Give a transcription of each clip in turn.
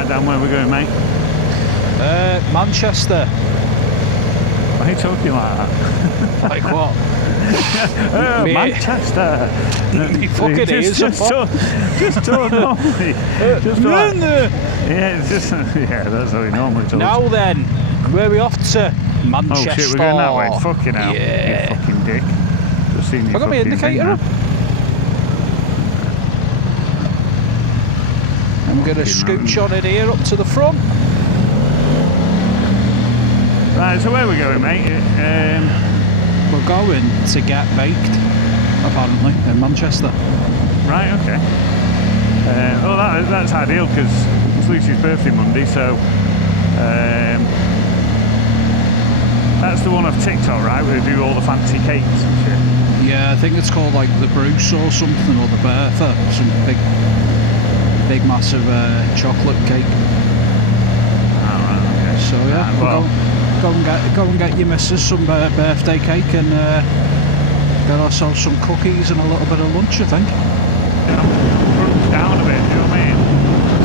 Right, Dan, where are we going, mate? Manchester. Why are you talking like that? Like what? Manchester. Fucking just talk normally. Just like, yeah, it's just yeah, that's how we normally talk. Now then, where are we off to? Manchester. Oh shit, we're going that way. Fucking hell, yeah. you fucking dick. Just seen you. I got my indicator up. I'm going to scooch on in here up to the front. Right, so where are we going, mate? We're going to get baked, apparently, in Manchester. Right, okay. Well, that's ideal because it's Lucy's birthday Monday, so that's the one off TikTok, right, where they do all the fancy cakes and shit. Yeah, I think it's called like the Bruce or something, or the Bertha, some big massive chocolate cake. Oh, right, okay. So yeah, well, go and get your missus some birthday cake and get ourselves some cookies and a little bit of lunch, I think. Cruise down a bit, do you know what I mean?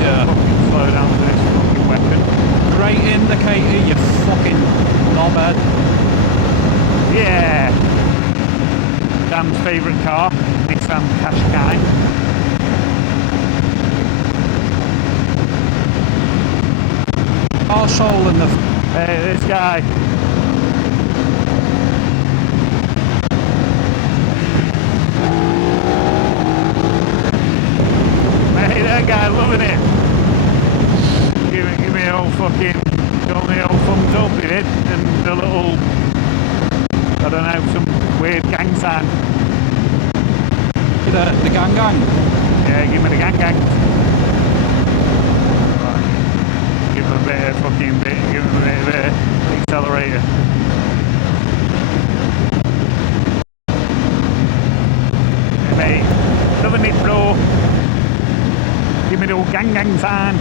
Yeah. Fucking slow down to this fucking weapon. Great indicator, you fucking knobhead. Yeah. Dan's favourite car, Nissan Qashqai. Arsehole in the... Hey, this guy. Hey, that guy loving it. Give me a old fucking, got me old thumbs up in it, and a little, I don't know, some weird gang sign. The gang. Yeah, give me the gang. Give him a bit of fucking give him a bit of accelerator. Hey mate, loving it bro. Give me the old gang sign.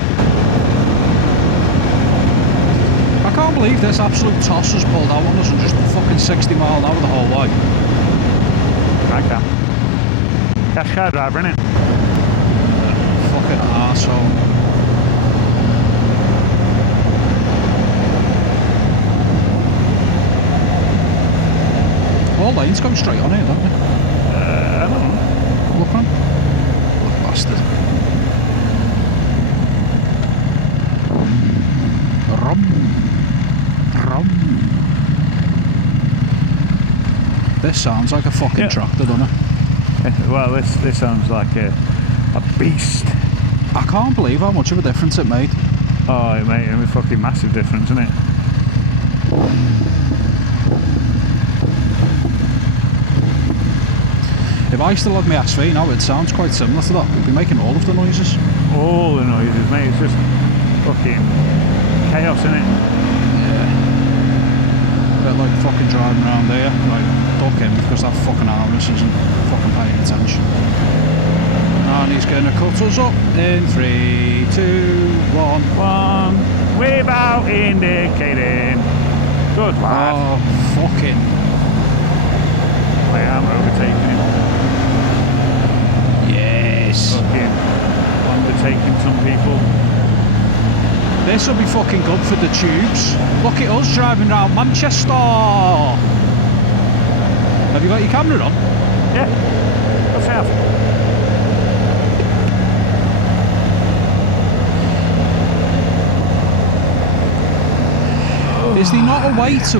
I can't believe this absolute toss has pulled out on us and just fucking 60 mile an hour the whole way. I can. Qashqai driver, innit? Fucking arsehole. All lanes go straight on here, don't they? I don't know. Look on him. Look, bastard. Rum. This sounds like a fucking tractor, doesn't it? Well, this sounds like a beast. I can't believe how much of a difference it made. Oh, it made a fucking massive difference, isn't it? If I still had my SV now, it sounds quite similar to that. We'd be making all of the noises. All the noises, mate. It's just fucking chaos, isn't it? Yeah. Bit like fucking driving around there, like ducking because that fucking harness isn't fucking paying attention. And he's going to cut us up in 3, 2, 1. Without indicating. Good lad. Oh, fucking. Wait, I'm overtaking him. Yes. Fucking undertaking some people. This will be fucking good for the tubes. Look at us driving around Manchester. Have you got your camera on? Yeah. What's that? Is there not a way to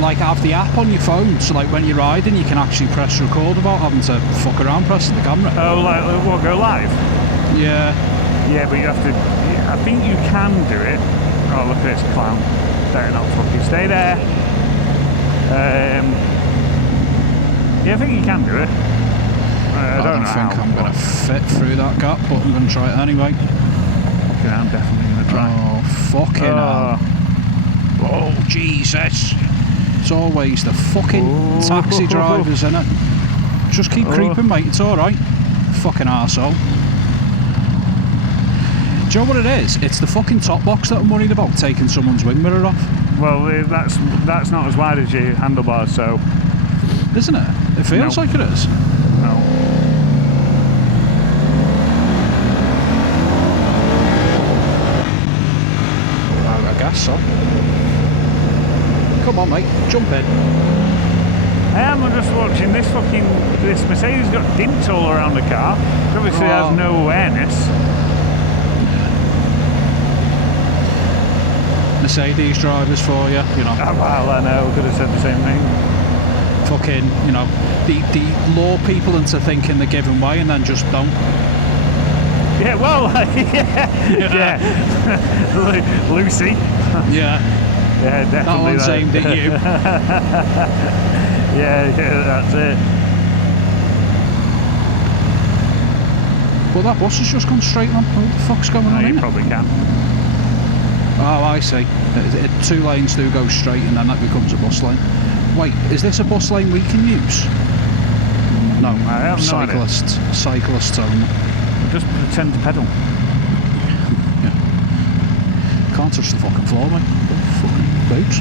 like have the app on your phone so like when you're riding you can actually press record without having to fuck around pressing the camera? Oh, like what, go live? Yeah. Yeah, but you have to, I think you can do it. Oh, look at this clown. Better not fucking stay there. Yeah, I think you can do it. I don't think I'm going to fit through that gap, but I'm going to try it anyway. Okay, I'm definitely going to try. Oh, fucking hell. Oh, Jesus. It's always the fucking taxi drivers, innit? Just keep creeping, mate, it's alright. Fucking arsehole. Do you know what it is? It's the fucking top box that I'm worried about, taking someone's wing mirror off. Well, that's not as wide as your handlebars, so... Isn't it? It feels like it is. No. guess so. Come on, mate, jump in. I'm just watching this Mercedes got dints all around the car. It obviously has no awareness. Mercedes drivers for you, you know. Oh, well, I know, could have said the same thing. Fucking, you know, they lure people into thinking they're giving way and then just don't. Yeah, well, yeah. Lucy. Yeah. Yeah, definitely. That one's aimed at you. yeah, that's it. Well, that bus has just gone straight on. What the fuck's going on You here? probably can. Oh, I see. 2 lanes do go straight and then that becomes a bus lane. Wait, is this a bus lane we can use? No, I have cyclists. Cyclists only. Just pretend to pedal. Yeah. Can't touch the fucking floor, mate. Fucking boots.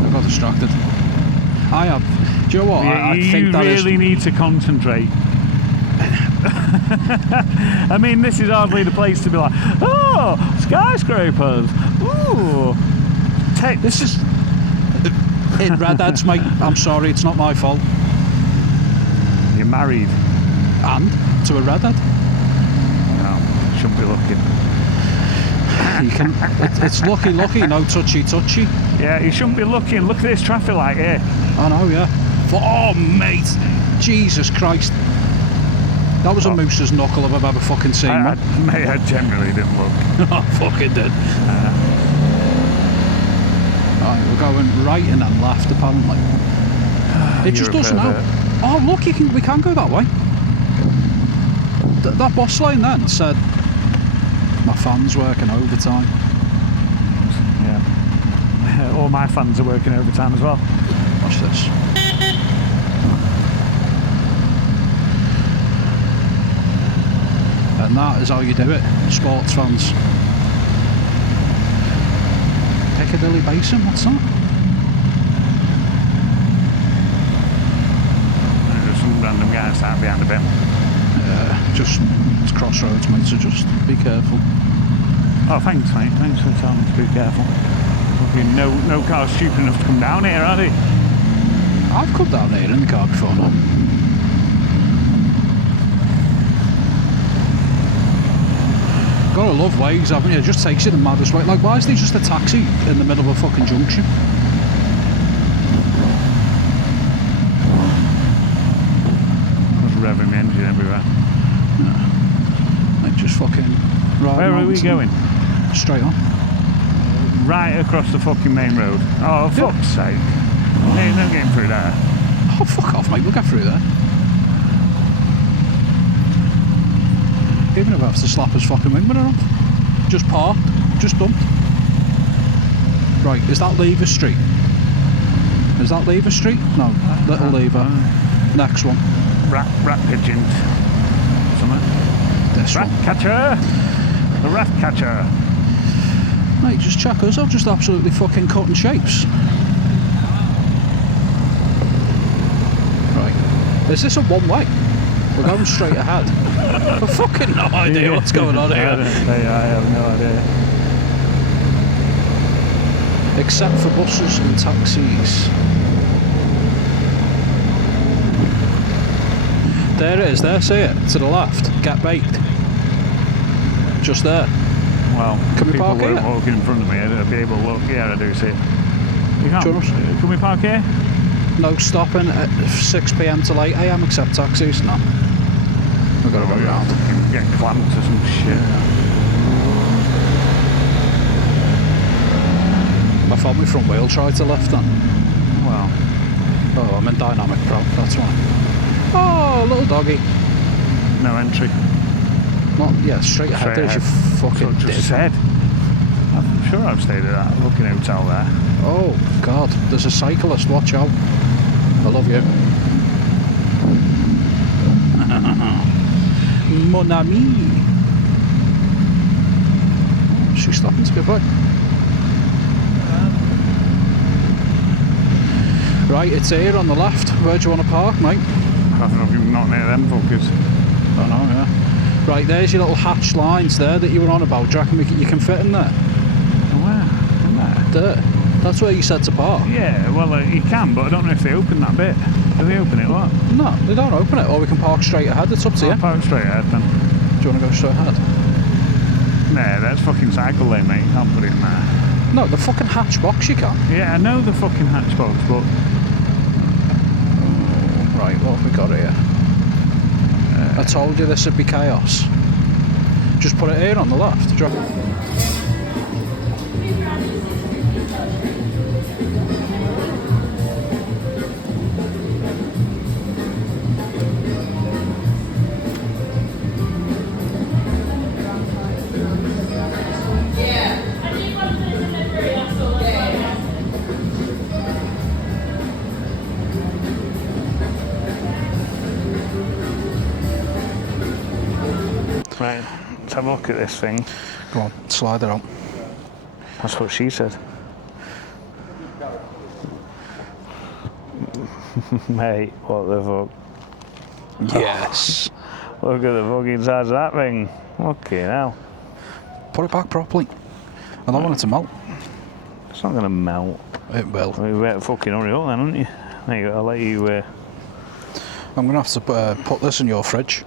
I got distracted. I have. Do you know what? Yeah, I think that really need to concentrate. I mean, this is hardly the place to be like, oh, skyscrapers. Ooh. This is in redheads, mate. I'm sorry, it's not my fault. You're married. And to a redhead. No, shouldn't be looking. You can. It's lucky, no touchy. Yeah, you shouldn't be looking. Look at this traffic light here. I know, yeah. Oh, mate, Jesus Christ. That was a moose's knuckle I've ever fucking seen, man. Mate, I generally didn't look. I fucking did. Right, we're going right and then left, apparently. It just doesn't help. Oh, look, we can go that way. That bus lane then said, my fan's working overtime. Yeah. All my fans are working overtime as well. Watch this. And that is how you do it, sports fans. Piccadilly Basin, what's that? There's some random guys sat behind a bin. It's crossroads, mate, so just be careful. Oh, thanks, mate. Thanks for telling me to be careful. No car's stupid enough to come down here, are they? I've come down here in the car before now. Gotta love ways, haven't you? It just takes you the maddest way. Like, why is there just a taxi in the middle of a fucking junction? Just revving the engine everywhere. Yeah. Like, just fucking right. Where are we going? Straight on. Right across the fucking main road. Oh, fuck's sake. Hey, no getting through there. Oh, fuck off, mate. We'll get through there. Even if I have to slap his fucking wing mirror off. Just parked. Just dumped. Right, is that Lever Street? Is that Lever Street? No, Little Lever. Next one. Rat pigeons. Something. This rat one. Catcher. The rat catcher. Mate, just check us. I'm just absolutely fucking cutting shapes. Right. Is this a one-way? We're going straight ahead. I've fucking no idea what's going on here. I have no idea. Except for buses and taxis. There it is, there, see it? To the left. Get baked. Just there. Well, can we park here? People walking in front of me, I'd be able to look. Yeah, I do see it. You can't. Can we park here? No stopping at 6 PM till 8 AM except taxis. No. We've got to go round. Get clamped or some shit. I thought my front wheel tried to lift then. Well. Oh, I'm in dynamic pro, that's why. Oh, little doggy. No entry. Not, yeah, straight ahead. There's your fucking dick. Just said. I'm sure I've stayed at that looking hotel there. Oh, God. There's a cyclist. Watch out. I love you. Mon ami. She's stopping to go back. Right, it's here on the left. Where do you want to park, mate? I don't know if you're not near them fuckers. I know, yeah. Right, there's your little hatch lines there that you were on about. Do you reckon you can fit in there? There. That's where you said to park. Yeah, well, you can, but I don't know if they open that bit. Do they open it, what? No, they don't open it. Or we can park straight ahead. It's up to you. I'll park straight ahead then. Do you want to go straight ahead? Nah, that's fucking cycle lane, mate. You can't put it in there. No, the fucking hatch box you can. Yeah, I know the fucking hatch box, but... Right, what have we got here? I told you this would be chaos. Just put it here on the left. Drop. Right, let's have a look at this thing. Go on, slide it out. That's what she said. Mate, what the fuck? Yes. Look at the fucking size of that thing. Okay, now. Put it back properly. I don't want it to melt. It's not going to melt. It will. Well, you better fucking hurry up then, aren't you? There you go, I'll let you... I'm going to have to put this in your fridge.